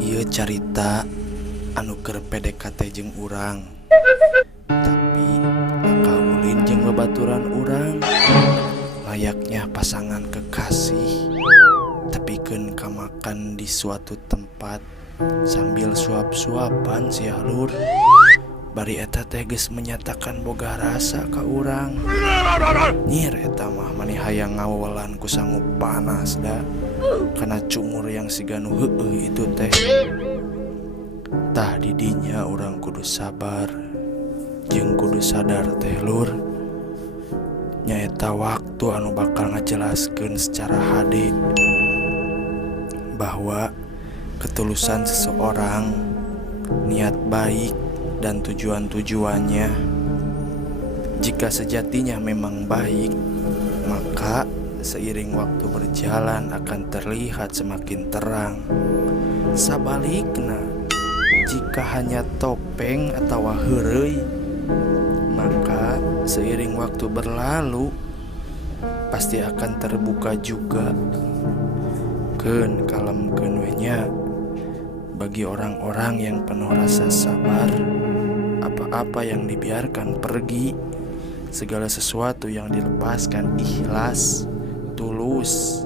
Ieu carita anu keur PDKT jeung urang, tapi aka ulin jeung babaturan urang layaknya pasangan kekasih tepikeun ka makan di suatu tempat sambil suap-suapan sia Lur. Bari eta teh geus menyatakan boga rasa ka urang. Nyir eta mah maneh hayang ngawewelan ku sangu panas da kana cumur yang siganu heueuh itu teh. Tah didinya urang kudu sabar jeung kudu sadar teh Lur. Nyaeta waktu anu bakal ngajelaskeun secara HD bahwa ketulusan seseorang, niat baik dan tujuan-tujuannya, jika sejatinya memang baik, maka seiring waktu berjalan akan terlihat semakin terang. Sabalikna, jika hanya topeng atau heureuy, maka seiring waktu berlalu pasti akan terbuka juga. Keun kalemkeun we nya bagi orang-orang yang penuh rasa sabar. Apa-apa yang dibiarkan pergi, segala sesuatu yang dilepaskan ikhlas, tulus,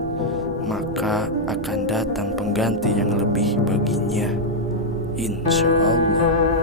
maka akan datang pengganti yang lebih baginya, insya Allah.